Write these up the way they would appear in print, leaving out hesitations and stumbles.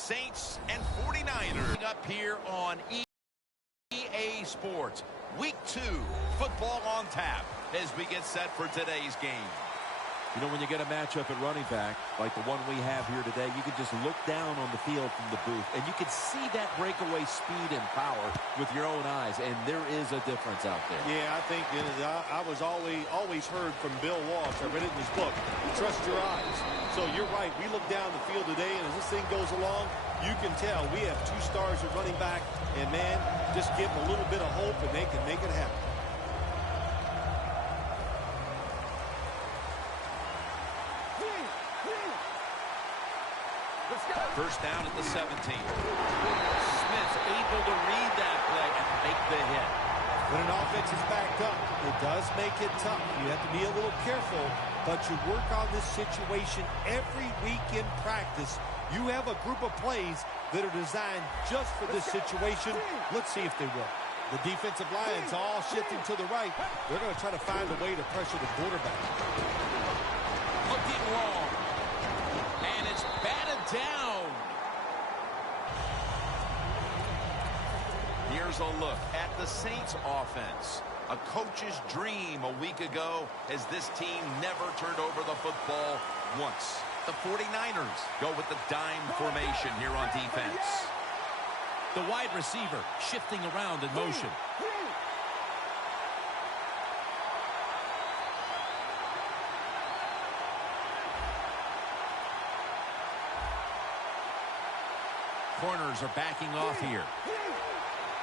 Saints and 49ers up here on EA Sports. Week 2, football on tap as we get set for today's game. You know, when you get a matchup at running back, like the one we have here today, you can just look down on the field from the booth, and you can see that breakaway speed and power with your own eyes, and there is a difference out there. Yeah, I think I was always heard from Bill Walsh. I read it in his book. Trust your eyes. So you're right. We look down the field today, and as this thing goes along, you can tell we have 2 stars at running back, and, man, just give them a little bit of hope, and they can make it happen. First down at the 17. Smith's able to read that play and make the hit. When an offense is backed up, it does make it tough. You have to be a little careful, but you work on this situation every week in practice. You have a group of plays that are designed just for this situation. Let's see if they work. The defensive line's all shifting to the right. They're going to try to find a way to pressure the quarterback. Looking long. And it's batted down. Here's a look at the Saints offense. A coach's dream a week ago as this team never turned over the football once. The 49ers go with the dime formation here on defense. The wide receiver shifting around in motion. Corners are backing off here.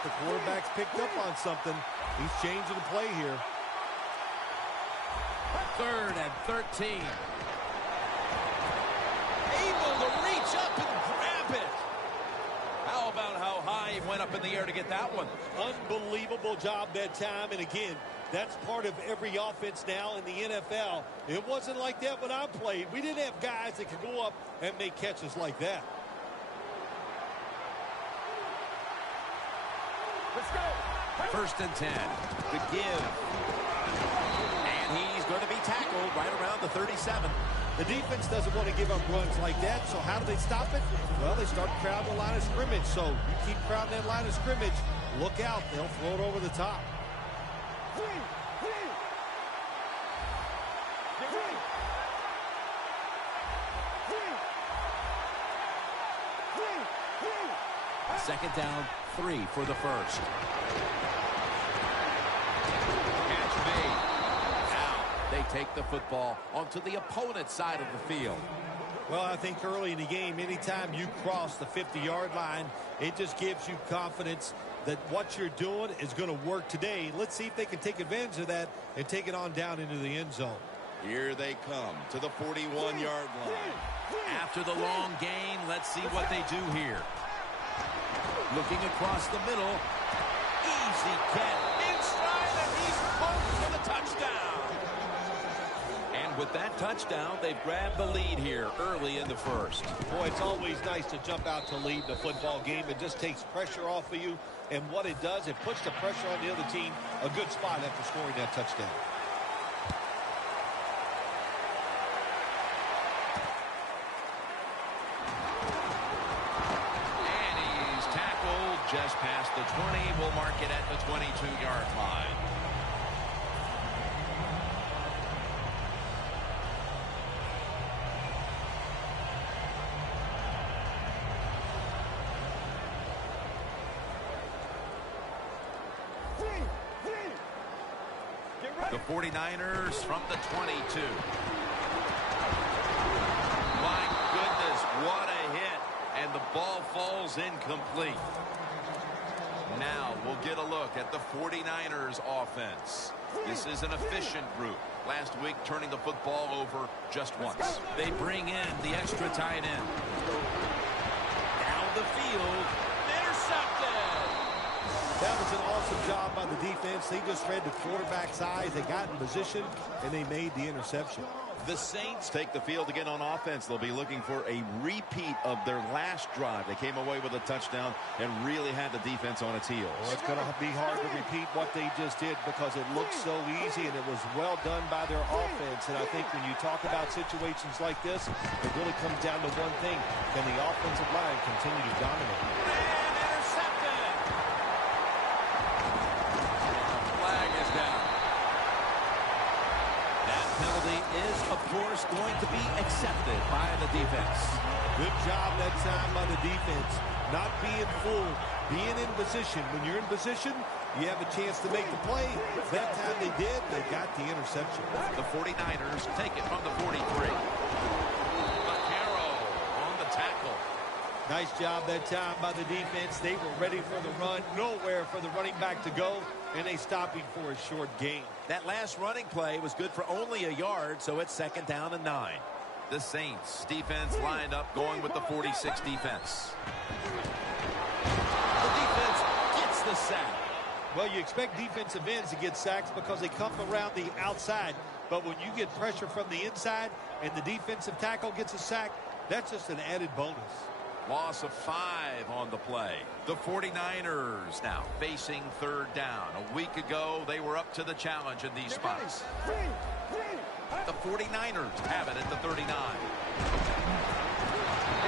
The quarterback's picked up on something. He's changing the play here. 3rd and 13. Able to reach up and grab it. How about how high he went up in the air to get that one? Unbelievable job that time. And again, that's part of every offense now in the NFL. It wasn't like that when I played. We didn't have guys that could go up and make catches like that. Let's go. 1st and 10. The give. And he's going to be tackled right around the 37. The defense doesn't want to give up runs like that, so how do they stop it? Well, they start crowding the line of scrimmage, so you keep crowding that line of scrimmage, look out, they'll throw it over the top. Second down, 3 for the first. Catch made. Now they take the football onto the opponent's side of the field. Well, I think early in the game, anytime you cross the 50-yard line, it just gives you confidence that what you're doing is going to work today. Let's see if they can take advantage of that and take it on down into the end zone. Here they come to the 41-yard line. After the long gain, let's see what they do here. Looking across the middle. Easy catch. Inside, and he's home for the touchdown. And with that touchdown, they've grabbed the lead here early in the first. Boy, it's always nice to jump out to lead the football game. It just takes pressure off of you. And what it does, it puts the pressure on the other team. A good spot after scoring that touchdown. Just past the 20. We'll mark it at the 22-yard line. The 49ers from the 22. My goodness, what a hit. And the ball falls incomplete. Now we'll get a look at the 49ers offense. This is an efficient group. Last week turning the football over just once. They bring in the extra tight end. Down the field. Intercepted. That was an awesome job by the defense. They just read the quarterback's eyes. They got in position, and they made the interception. The Saints take the field again on offense. They'll be looking for a repeat of their last drive. They came away with a touchdown and really had the defense on its heels. Well, it's going to be hard to repeat what they just did because it looked so easy and it was well done by their offense. And I think when you talk about situations like this, it really comes down to one thing. Can the offensive line continue to dominate? And intercepted. The flag is down. That penalty is, of course, going to be accepted by the defense. Good job that time by the defense. Not being fooled, being in position. When you're in position, you have a chance to make the play. That time they did, they got the interception. The 49ers take it from the 43. Vaquero on the tackle. Nice job that time by the defense. They were ready for the run. Nowhere for the running back to go. And they stopped him for a short gain. That last running play was good for only a yard, so it's 2nd down and 9. The Saints defense lined up going with the 46 defense. The defense gets the sack. Well, you expect defensive ends to get sacks because they come around the outside. But when you get pressure from the inside and the defensive tackle gets a sack, that's just an added bonus. Loss of 5 on the play. The 49ers now facing 3rd down. A week ago, they were up to the challenge in these spots. The 49ers have it at the 39.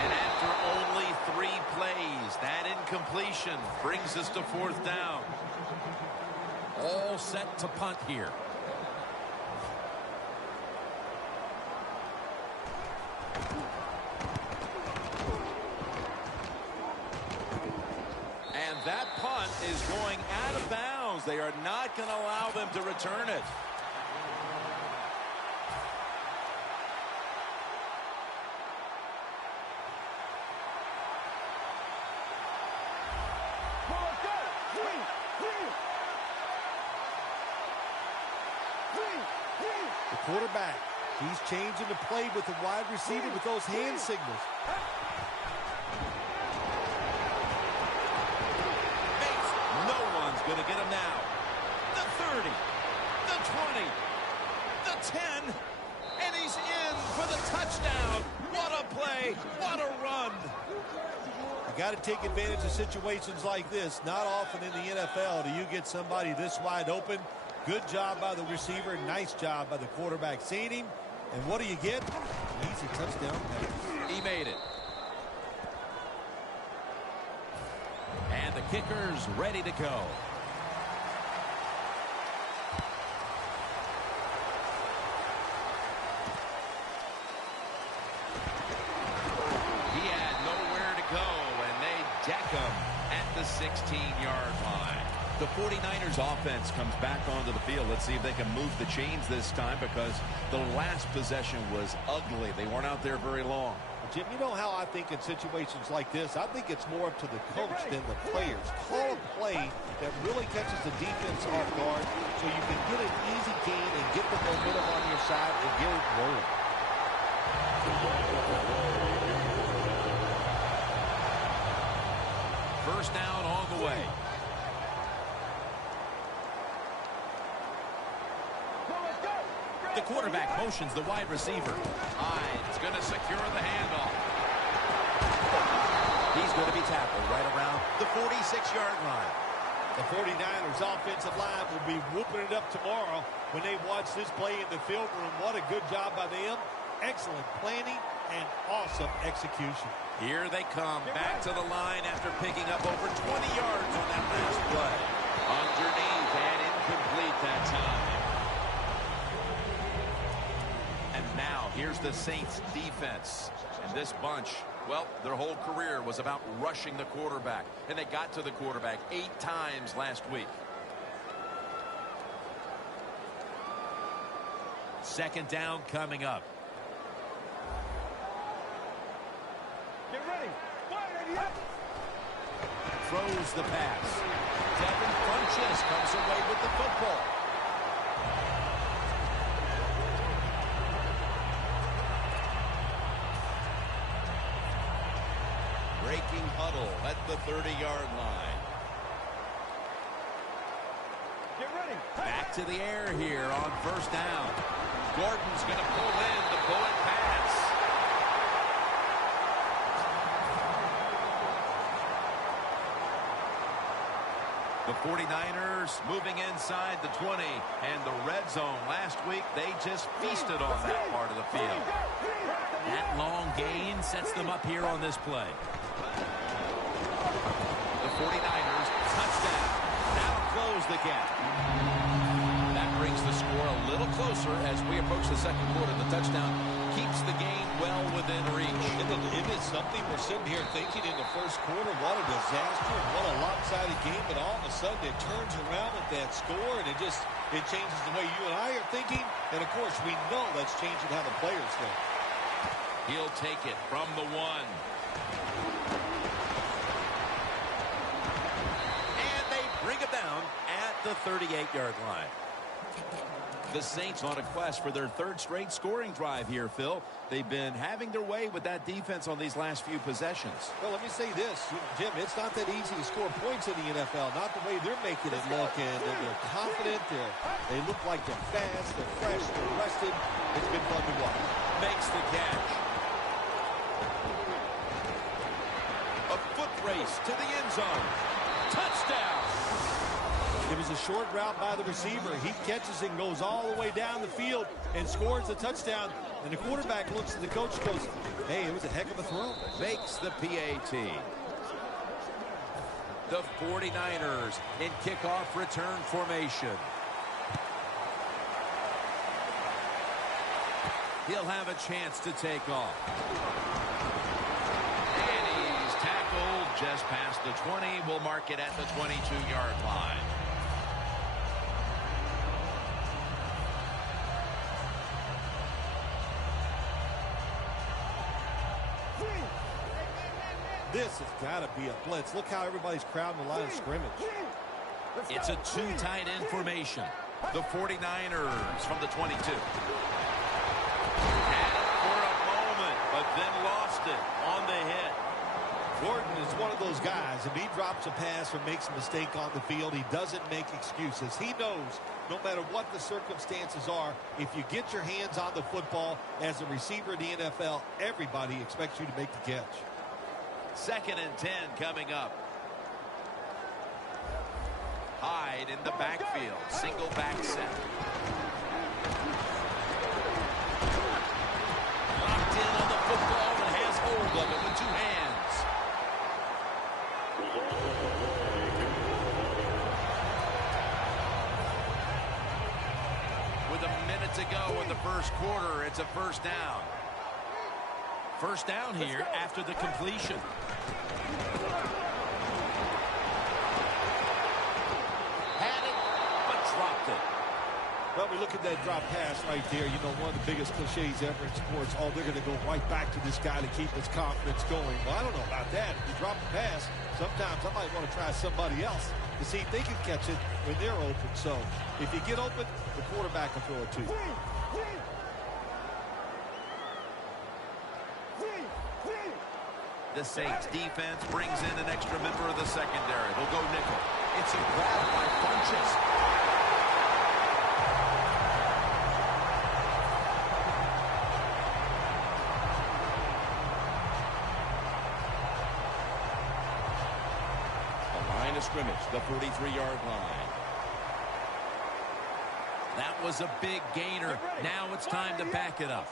And after only 3 plays, that incompletion brings us to 4th down. All set to punt here. And that punt is going out of bounds. They are not going to allow them to return it. The quarterback, he's changing the play with the wide receiver with those hand signals. No one's going to get him now. The 30, the 20, the 10, and he's in for the touchdown. What a play, what a run. You got to take advantage of situations like this. Not often in the NFL do you get somebody this wide open. Good job by the receiver. Nice job by the quarterback seeing him. And what do you get? Easy touchdown pass. He made it. And the kicker's ready to go. He had nowhere to go, and they deck him at the 16-yard line. The 49ers offense comes back onto the field. Let's see if they can move the chains this time because the last possession was ugly. They weren't out there very long. Jim, you know how I think in situations like this, I think it's more up to the coach than the players. Call a play that really catches the defense off guard so you can get an easy gain and get the momentum on your side and get it rolling. First down on the way. The quarterback motions the wide receiver. Hines going to secure the handoff. He's going to be tackled right around the 46-yard line. The 49ers offensive line will be whooping it up tomorrow when they watch this play in the film room. What a good job by them. Excellent planning and awesome execution. Here they come back to the line after picking up over 20 yards on that last play. Underneath and incomplete that time. And now here's the Saints defense. And this bunch, well, their whole career was about rushing the quarterback. And they got to the quarterback 8 times last week. Second down coming up. Get ready. Throws the pass. Devin Funchess comes away with the football. Breaking huddle at the 30-yard line. Get ready. Back to the air here on first down. Gordon's going to pull in the bullet pass. The 49ers moving inside the 20 and the red zone. Last week, they just feasted on that part of the field. That long gain sets them up here on this play. The 49ers, touchdown. That'll close the gap. That brings the score a little closer as we approach the second quarter. The touchdown keeps the game well within reach. It is something we're sitting here thinking in the first quarter, what a disaster, what a lopsided game, but all of a sudden it turns around with that score, and it changes the way you and I are thinking, and of course we know that's changing how the players think. He'll take it from the 1. And they bring it down at the 38-yard line. The Saints on a quest for their third straight scoring drive here, Phil. They've been having their way with that defense on these last few possessions. Well, let me say this, Jim, it's not that easy to score points in the NFL, not the way they're making it look, and they're confident, they look like they're fast, they're fresh, they're rested. It's been fun to watch. Makes the catch. A foot race to the end zone. Touchdown. It was a short route by the receiver. He catches it and goes all the way down the field and scores the touchdown. And the quarterback looks at the coach and goes, hey, it was a heck of a throw. Makes the PAT. The 49ers in kickoff return formation. He'll have a chance to take off. And he's tackled just past the 20. We'll mark it at the 22-yard line. This has got to be a blitz. Look how everybody's crowding the line of scrimmage. It's a two tight end formation. The 49ers from the 22. Had it for a moment, but then lost it on the hit. Gordon is one of those guys. If he drops a pass or makes a mistake on the field, he doesn't make excuses. He knows no matter what the circumstances are, if you get your hands on the football as a receiver in the NFL, everybody expects you to make the catch. 2nd and 10 coming up. Hyde in the backfield. Single back set. Locked in on the football and has hold of it with 2 hands. With a minute to go in the first quarter, it's a first down. First down here after the completion. Had it, but dropped it. Well, we look at that drop pass right there. You know, one of the biggest cliches ever in sports. Oh, they're going to go right back to this guy to keep his confidence going. Well, I don't know about that. If you drop the pass, sometimes I might want to try somebody else to see if they can catch it when they're open. So if you get open, the quarterback will throw it to you. The Saints defense brings in an extra member of the secondary. They'll go nickel. It's a grab by Funches. The line of scrimmage, the 43-yard line. That was a big gainer. Now it's time to back it up.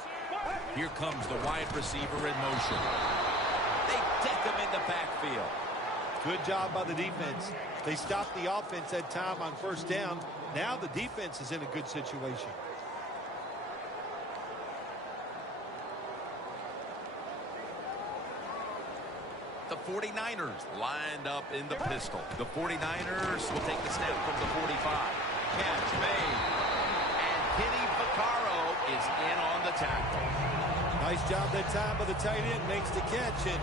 Here comes the wide receiver in motion. They deck him in the backfield. Good job by the defense. They stopped the offense that time on first down. Now the defense is in a good situation. The 49ers lined up in the pistol. The 49ers will take the snap from the 45. Catch made. And Kenny Vaccaro is in on the tackle. Nice job that time by the tight end. Makes the catch, and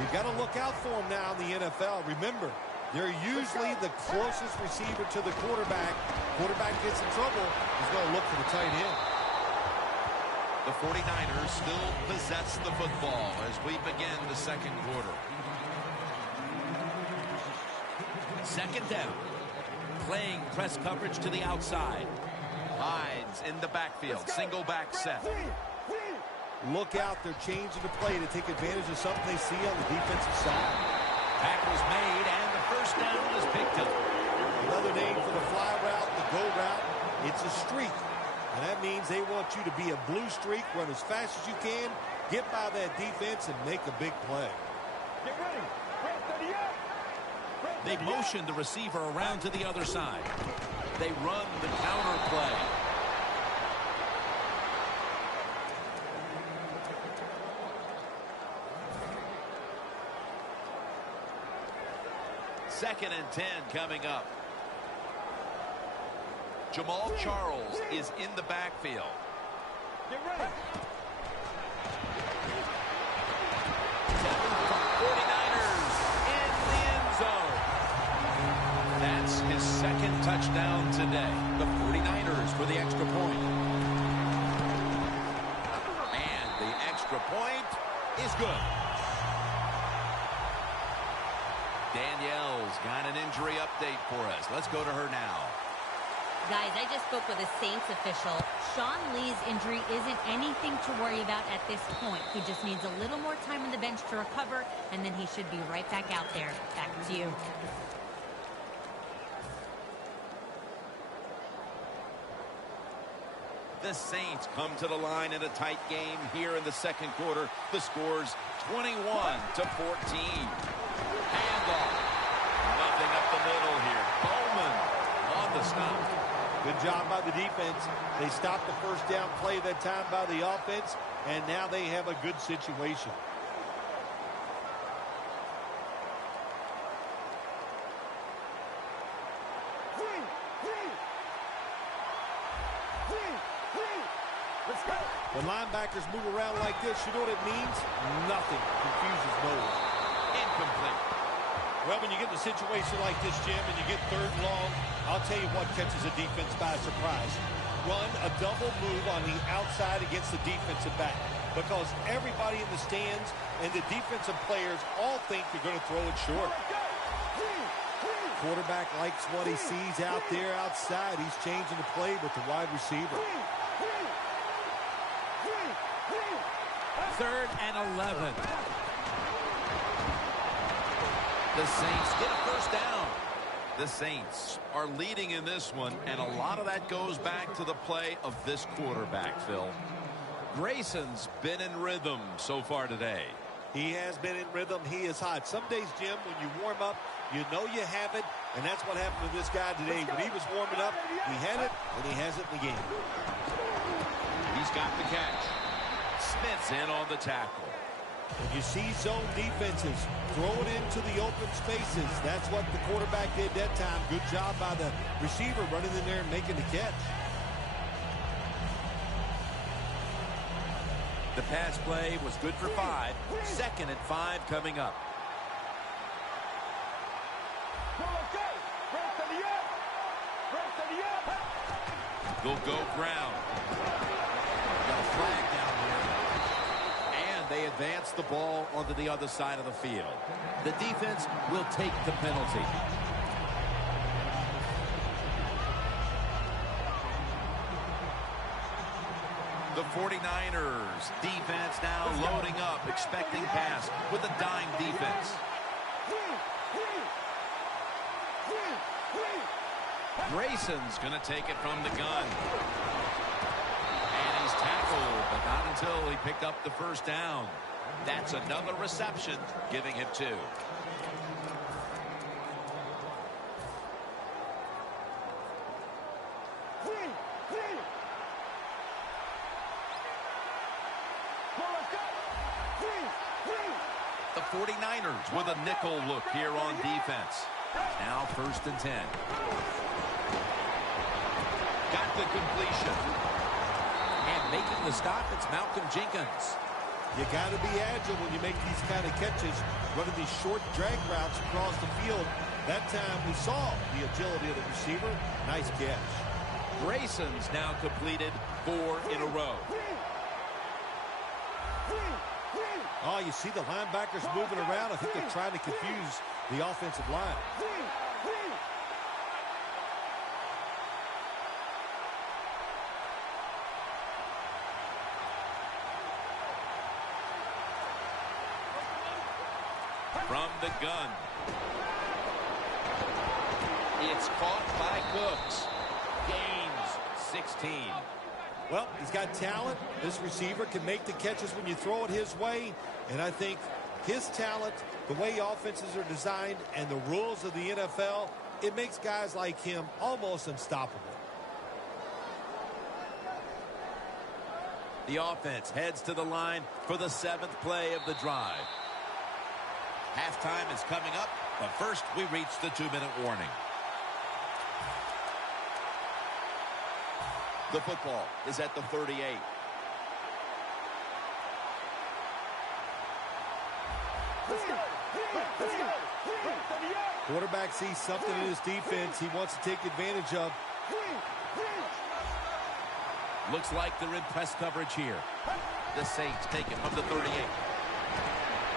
you got to look out for him now in the NFL. Remember, they're usually the closest receiver to the quarterback. Quarterback gets in trouble, he's going to look for the tight end. The 49ers still possess the football as we begin the second quarter. Second down. Playing press coverage to the outside. Hides in the backfield. Single back set. Look out. They're changing the play to take advantage of something they see on the defensive side. Tackle's made, and the first down is picked up. Another name for the fly route, the go route. It's a streak. And that means they want you to be a blue streak, run as fast as you can, get by that defense, and make a big play. Get ready. They motion the receiver around to the other side. They run the counter play. Second and 10 coming up. Jamal Charles is in the backfield. Get ready. 49ers in the end zone. That's his second touchdown today. The 49ers for the extra point. And the extra point is good. Danielle's got an injury update for us. Let's go to her now. Guys, I just spoke with a Saints official. Sean Lee's injury isn't anything to worry about at this point. He just needs a little more time on the bench to recover, and then he should be right back out there. Back to you. The Saints come to the line in a tight game here in the second quarter. The score's 21-14. Handoff. Nothing up the middle here. Bowman on the stop. Good job by the defense. They stopped the first down play that time by the offense, and now they have a good situation. Let's go. When linebackers move around like this, you know what it means? Nothing. Confuses no one. Incomplete. Well, when you get in a situation like this, Jim, and you get third and long, I'll tell you what catches a defense by surprise. Run a double move on the outside against the defensive back, because everybody in the stands and the defensive players all think you're going to throw it short. Quarterback likes what he sees out there outside. He's changing the play with the wide receiver. Third and 11. The Saints get a first down. The Saints are leading in this one, and a lot of that goes back to the play of this quarterback, Phil. Grayson's been in rhythm so far today. He has been in rhythm. He is hot. Some days, Jim, when you warm up, you know you have it, and that's what happened to this guy today. When he was warming up, he had it, and he has it in the game. He's got the catch. Smith's in on the tackle. When you see zone defenses, throw it into the open spaces. That's what the quarterback did that time. Good job by the receiver running in there and making the catch. The pass play was good for 5. Second and 5 coming up. They'll go ground. Got a flag down here. And they advance the ball onto the other side of the field. The defense will take the penalty. The 49ers defense now loading up, expecting pass with a dime defense. Grayson's going to take it from the gun. And he's tackled, but not until he picked up the first down. That's another reception, giving him 2. The 49ers with a nickel look here on defense. Now first and 10. Got the completion. And making the stop, it's Malcolm Jenkins. You got to be agile when you make these kind of catches, running these short drag routes across the field. That time we saw the agility of the receiver. Nice catch. Grayson's now completed 4 in a row. Oh, you see the linebackers moving around. I think they're trying to confuse the offensive line. from the gun. It's caught by Cooks. Gains 16. Well, he's got talent. This receiver can make the catches when you throw it his way. And I think his talent, the way offenses are designed, and the rules of the NFL, it makes guys like him almost unstoppable. The offense heads to the line for the 7th play of the drive. Halftime is coming up, but first we reach the 2-minute warning. The football is at the 38. Let's go. Quarterback sees something in his defense he wants to take advantage of. Looks like they're in press coverage here. The Saints take it from the 38.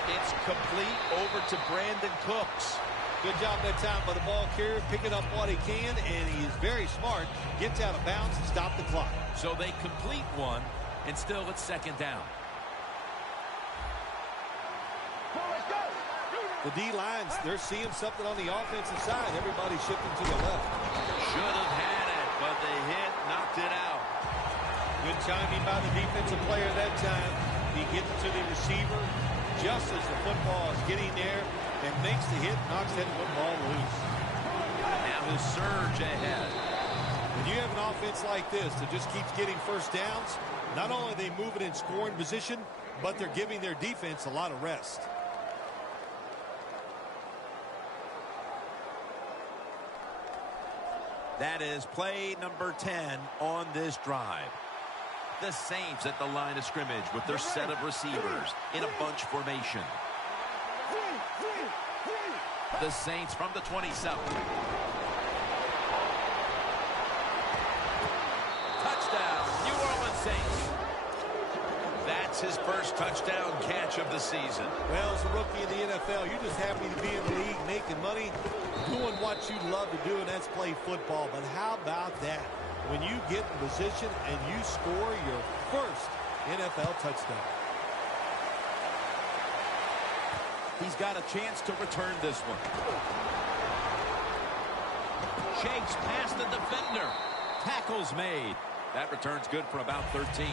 It's complete over to Brandon Cooks. Good job that time by the ball carrier, picking up what he can, and he is very smart. Gets out of bounds and stop the clock. So they complete one, and still it's 2nd down. The D-lines, they're seeing something on the offensive side. Everybody's shifting to the left. Should have had it, but the hit knocked it out. Good timing by the defensive player that time. He gets to the receiver just as the football is getting there and makes the hit, knocks that football loose. Now his surge ahead. When you have an offense like this that just keeps getting first downs, not only are they moving in scoring position, but they're giving their defense a lot of rest. That is play number 10 on this drive. The Saints at the line of scrimmage with their set of receivers in a bunch formation. The Saints from the 27. Touchdown, New Orleans Saints. That's his first touchdown catch of the season. Well, as a rookie in the NFL, you're just happy to be in the league, making money, doing what you love to do, and that's play football. But how about that? When you get in position and you score your first NFL touchdown. He's got a chance to return this one. Shakes past the defender. Tackles made. That return's good for about 13.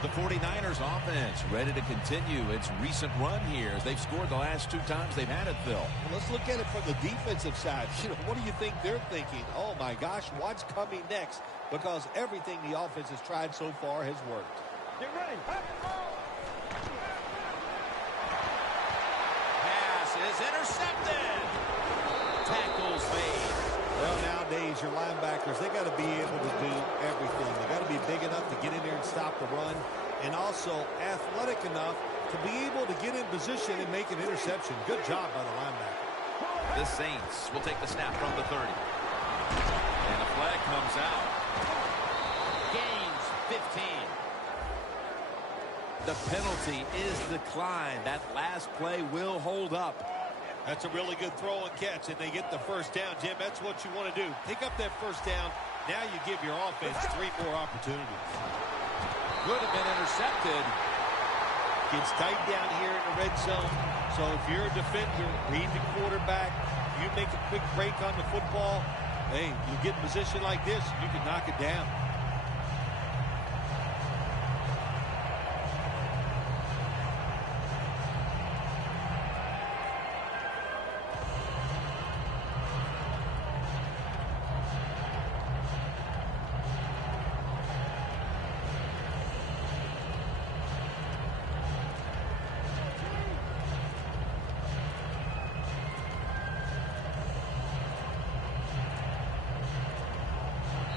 The 49ers offense ready to continue its recent run here as they've scored the last 2 times they've had it, Phil. Well, let's look at it from the defensive side. What do you think they're thinking? Oh, my gosh, what's coming next? Because everything the offense has tried so far has worked. Get ready. Pass is intercepted. Tackles made. Well, nowadays, your linebackers, they got to be able to do everything. They got to be big enough to get in there and stop the run, and also athletic enough to be able to get in position and make an interception. Good job by the linebacker. The Saints will take the snap from the 30. And the flag comes out. Gains 15. The penalty is declined. That last play will hold up. That's a really good throw and catch, and they get the first down. Jim, that's what you want to do. Pick up that first down. Now you give your offense 3 more opportunities. Could have been intercepted. Gets tight down here in the red zone. So if you're a defender, read the quarterback. You make a quick break on the football. Hey, you get in position like this, you can knock it down.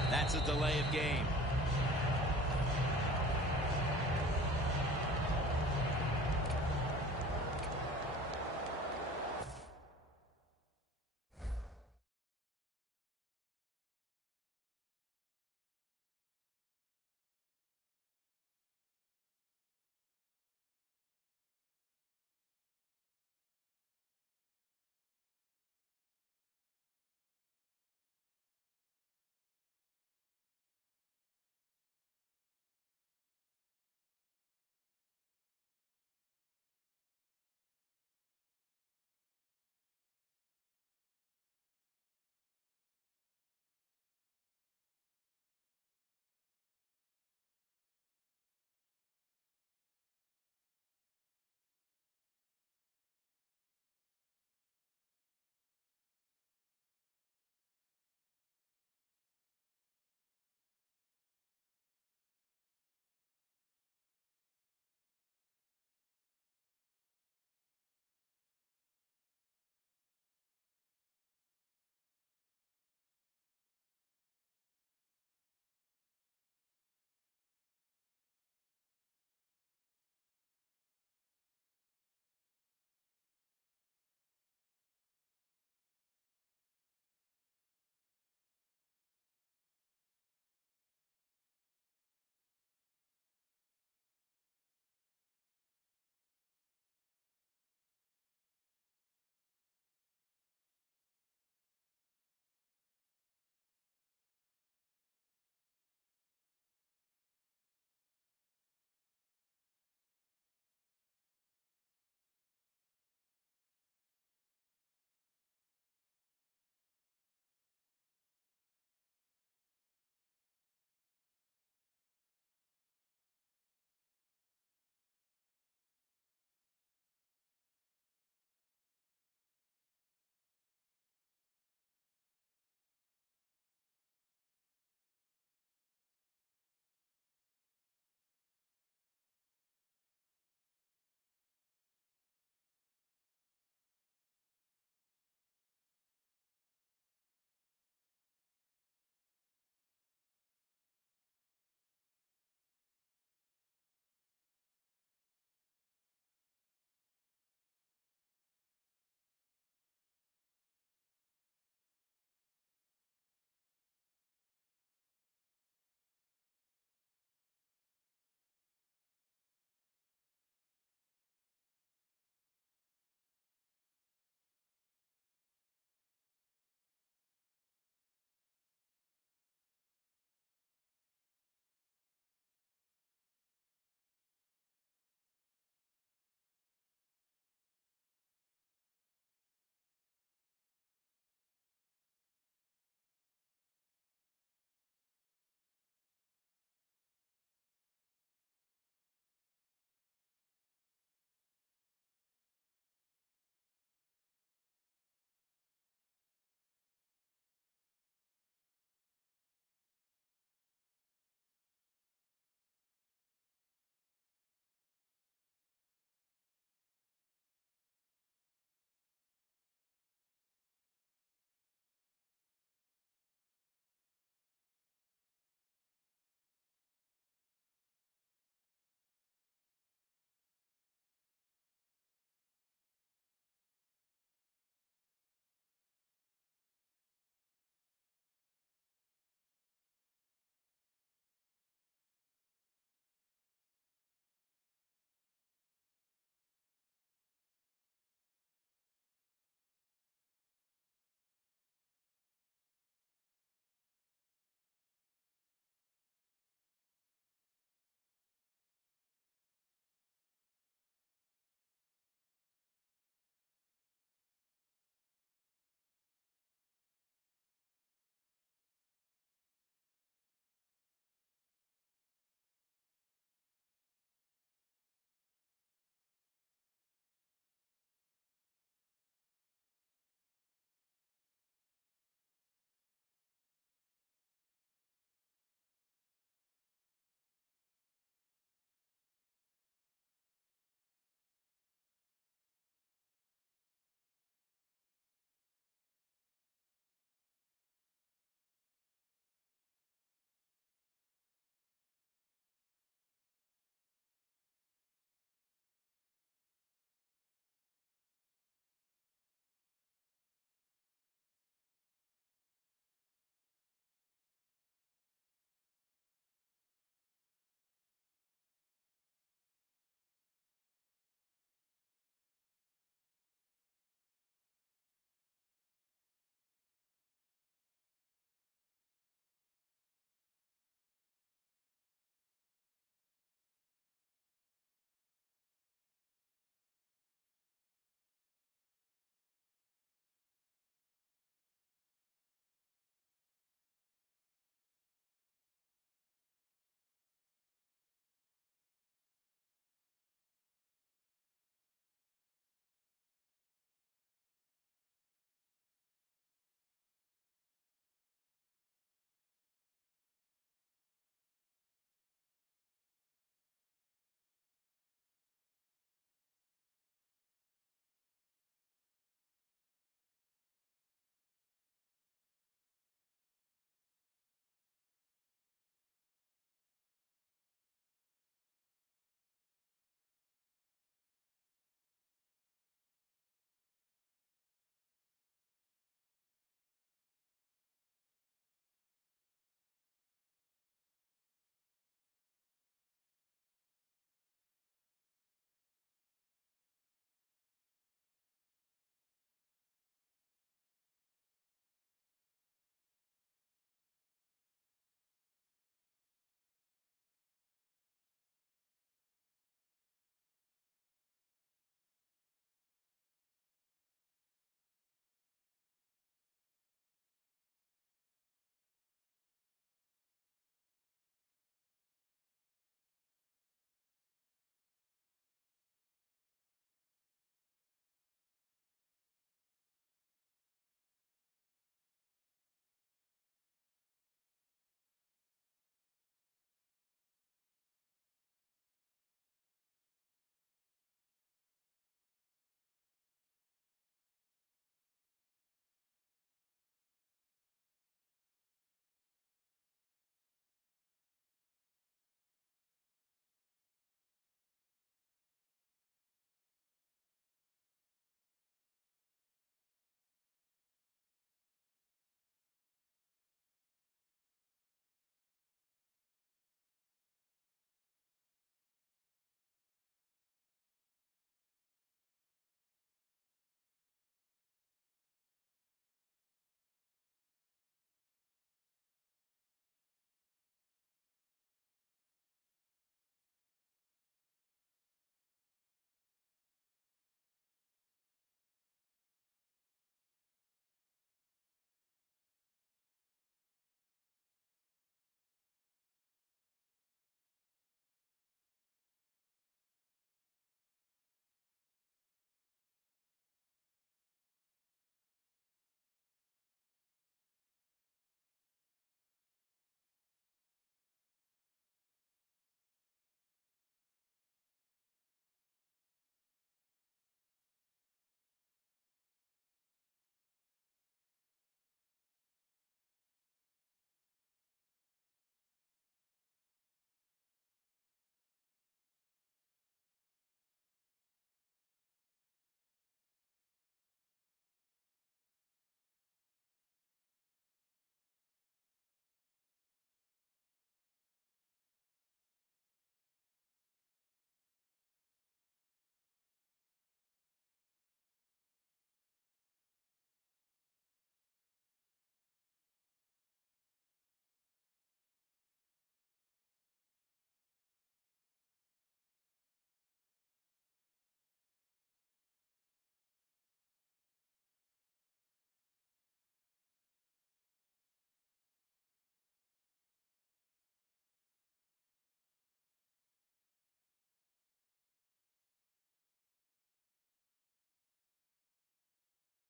That's a delay of game.